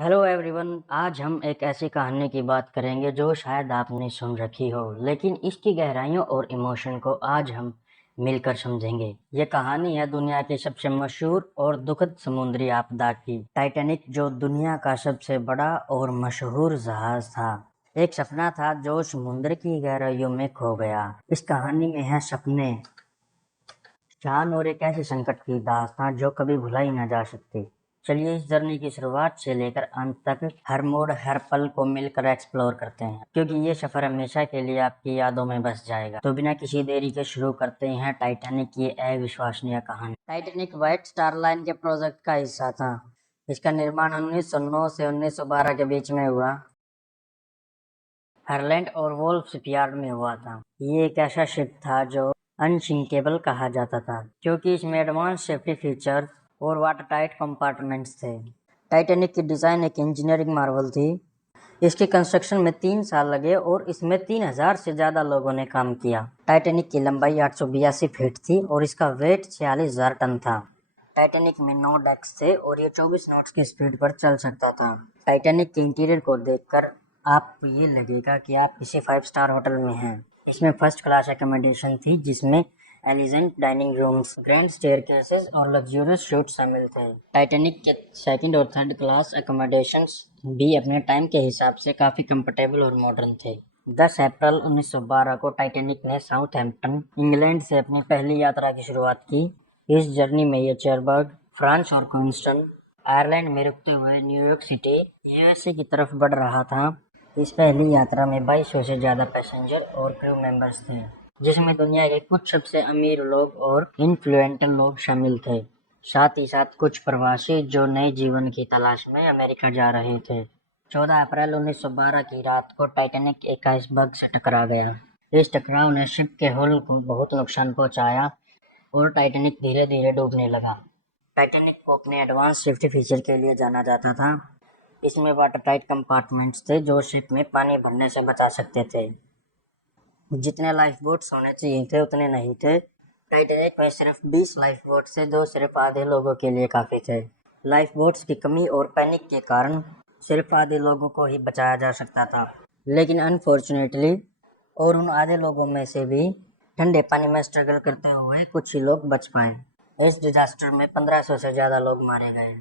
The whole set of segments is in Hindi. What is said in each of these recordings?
Hello everyone. आज हम एक ऐसी कहानी की बात करेंगे जो शायद आपने सुन रखी हो, लेकिन इसकी गहराइयों और इमोशन को आज हम मिलकर समझेंगे। ये कहानी है दुनिया की सबसे मशहूर और दुखद समुद्री आपदा की, टाइटैनिक, जो दुनिया का सबसे बड़ा और मशहूर जहाज था। एक सपना था जो समुद्र की गहराइयों में खो गया। इस कहानी में है सपने, जान और एक ऐसे संकट की दास्तां जो कभी भुलाई ना जा सकती। चलिए इस जर्नी की शुरुआत से लेकर अंत तक हर मोड़ हर पल को मिलकर एक्सप्लोर करते हैं, क्योंकि ये सफर हमेशा के लिए आपकी यादों में बस जाएगा। तो बिना किसी देरी के शुरू करते हैं टाइटैनिक की अविश्वसनीय कहानी। टाइटैनिक व्हाइट स्टार लाइन के प्रोजेक्ट का हिस्सा था। इसका निर्माण 1909 से 1912 के बीच में हुआ, हरलैंड और वोल्फ शिपयार्ड में हुआ था। ये एक ऐसा शिप था जो अनसिंकेबल कहा जाता था, क्योंकि इसमें एडवांस सेफ्टी फीचर और वाटर टाइट कंपार्टमेंट्स थे। टाइटैनिक की डिज़ाइन एक इंजीनियरिंग मार्वल थी। इसके कंस्ट्रक्शन में 3 साल लगे और इसमें 3000 से ज़्यादा लोगों ने काम किया। टाइटैनिक की लंबाई 882 फीट थी और इसका वेट 46,000 टन था। टाइटैनिक में 9 डेक्स थे और ये 24 नॉट्स की स्पीड पर चल सकता था। टाइटैनिक के इंटीरियर को देखकर आपको ये लगेगा कि आप किसी 5 स्टार होटल में हैं। इसमें फर्स्ट क्लास एकोमोडेशन थी, जिसमें एलिजेंट डाइनिंग रूम्स, ग्रैंड स्टेयरकेसेस और लग्जूरियस सूट शामिल थे। टाइटैनिक के सेकंड और थर्ड क्लास एकोमोडेशंस भी अपने टाइम के हिसाब से काफ़ी कंफर्टेबल और मॉडर्न थे। 10 अप्रैल 1912 को टाइटैनिक ने साउथहैम्पटन, इंग्लैंड से अपनी पहली यात्रा की शुरुआत की। इस जर्नी में ये चेरबर्ग, फ्रांस और क्विंसटन, आयरलैंड में रुकते हुए न्यूयॉर्क सिटी, यूएसए की तरफ बढ़ रहा था। इस पहली यात्रा में 2200 से ज़्यादा पैसेंजर और क्रू मेंबर्स थे, जिसमें दुनिया के कुछ सबसे अमीर लोग और इन्फ्लुएंटल लोग शामिल थे। साथ ही साथ कुछ प्रवासी जो नए जीवन की तलाश में अमेरिका जा रहे थे। 14 अप्रैल 1912 की रात को टाइटैनिक एक आइसबर्ग से टकरा गया। इस टकराव ने शिप के हुल को बहुत नुकसान पहुंचाया और टाइटैनिक धीरे धीरे डूबने लगा। टाइटैनिक को अपने एडवांस सेफ्टी फीचर के लिए जाना जाता था। इसमें वाटर टाइट कंपार्टमेंट्स थे जो शिप में पानी भरने से बचा सकते थे। जितने लाइफ बोट्स होने चाहिए थे उतने नहीं थे। टाइटैनिक में सिर्फ 20 लाइफ बोट्स थे जो सिर्फ आधे लोगों के लिए काफ़ी थे। लाइफ बोट्स की कमी और पैनिक के कारण सिर्फ आधे लोगों को ही बचाया जा सकता था, लेकिन अनफॉर्चुनेटली और उन आधे लोगों में से भी ठंडे पानी में स्ट्रगल करते हुए कुछ ही लोग बच पाए। इस डिजास्टर में 1500 से ज़्यादा लोग मारे गए।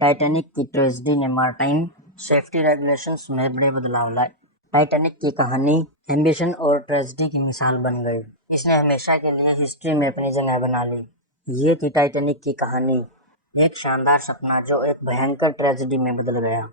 टाइटैनिक की ट्रेजेडी ने मारटाइम सेफ्टी रेगुलेशंस में बड़े बदलाव लाए। टाइटैनिक की कहानी एम्बिशन और ट्रेजेडी की मिसाल बन गई। इसने हमेशा के लिए हिस्ट्री में अपनी जगह बना ली। ये थी टाइटैनिक की कहानी, एक शानदार सपना जो एक भयंकर ट्रेजेडी में बदल गया।